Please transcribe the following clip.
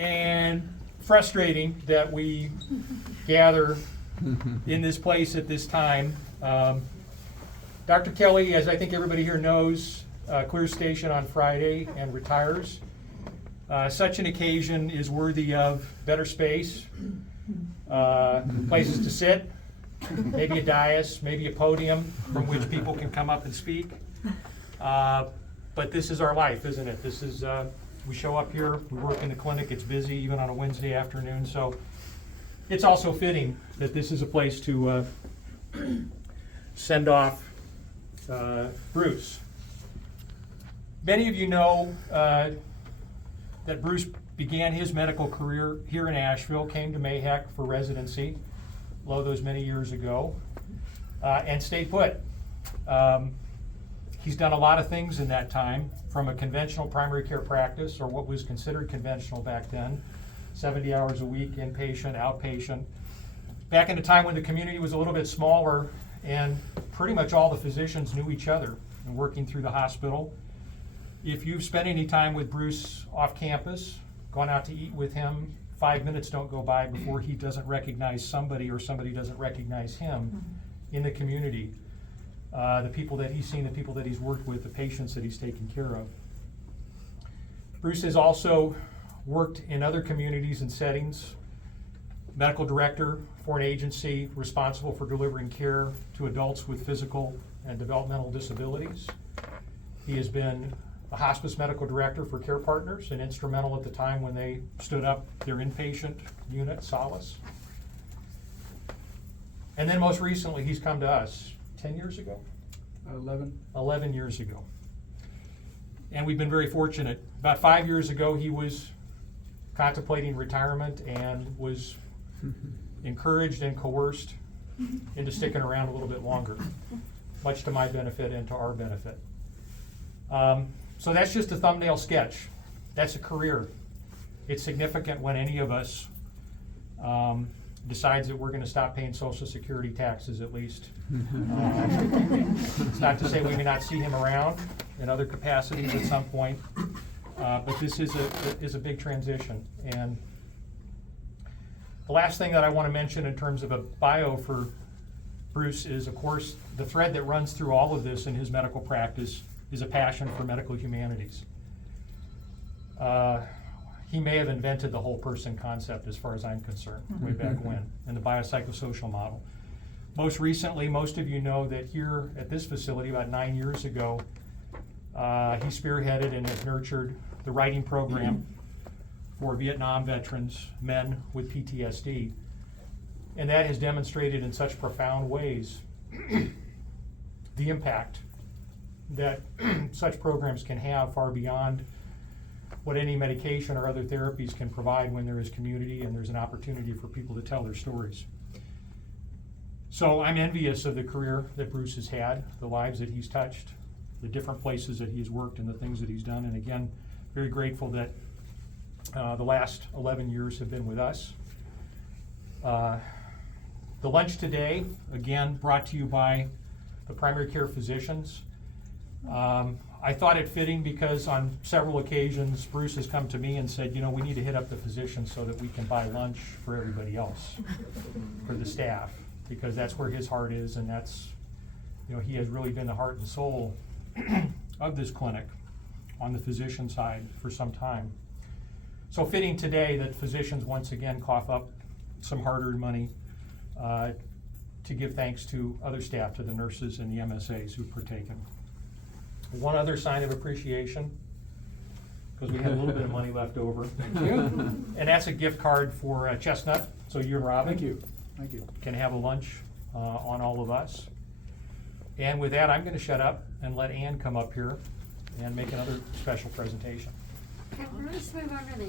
and frustrating that we gather in this place at this time. Dr. Kelly, as I think everybody here knows, clears station on Friday and retires. Such an occasion is worthy of better space, places to sit, maybe a dais, maybe a podium from which people can come up and speak. But this is our life, isn't it? This is, we show up here, we work in the clinic, it's busy even on a Wednesday afternoon, so it's also fitting that this is a place to send off Bruce. Many of you know that Bruce began his medical career here in Asheville, came to Mayheck for residency, those many years ago, and stayed put. He's done a lot of things in that time, from a conventional primary care practice, or what was considered conventional back then, 70 hours a week, inpatient, outpatient. Back in a time when the community was a little bit smaller and pretty much all the physicians knew each other and working through the hospital. If you've spent any time with Bruce off campus, gone out to eat with him, 5 minutes don't go by before he doesn't recognize somebody or somebody doesn't recognize him in the community. The people that he's seen, the people that he's worked with, the patients that he's taken care of. Bruce has also worked in other communities and settings, medical director for an agency responsible for delivering care to adults with physical and developmental disabilities. He has been a hospice medical director for Care Partners and instrumental at the time when they stood up their inpatient unit, Solace. And then most recently, he's come to us 10 years ago? 11 years ago. And we've been very fortunate. About 5 years ago, he was contemplating retirement and was encouraged and coerced into sticking around a little bit longer, much to my benefit and to our benefit. So that's just a thumbnail sketch. That's a career. It's significant when any of us decides that we're going to stop paying Social Security taxes, at least. It's not to say we may not see him around in other capacities at some point, but this is a big transition. And the last thing that I want to mention in terms of a bio for Bruce is, of course, the thread that runs through all of this in his medical practice is a passion for medical humanities. He may have invented the whole person concept as far as I'm concerned, way back when, in the biopsychosocial model. Most recently, most of you know that here at this facility about 9 years ago, he spearheaded and has nurtured the writing program for Vietnam veterans, men with PTSD. And that has demonstrated in such profound ways the impact that such programs can have far beyond what any medication or other therapies can provide when there is community and there's an opportunity for people to tell their stories. So I'm envious of the career that Bruce has had, the lives that he's touched, the different places that he's worked and the things that he's done. And again, very grateful that the last 11 years have been with us. The lunch today, again, brought to you by the primary care physicians. I thought it fitting because on several occasions, Bruce has come to me and said, you know, we need to hit up the physicians so that we can buy lunch for everybody else, for the staff, because that's where his heart is, and that's, you know, he has really been the heart and soul of this clinic on the physician side for some time. So fitting today that physicians once again cough up some hard-earned money to give thanks to other staff, to the nurses and the MSAs who've partaken. One other sign of appreciation, because we have a little bit of money left over. Thank you. And that's a gift card for Chestnut. So you and Robin Thank you. can have a lunch on all of us. And with that, I'm going to shut up and let Ann come up here and make another special presentation. Bruce, we've already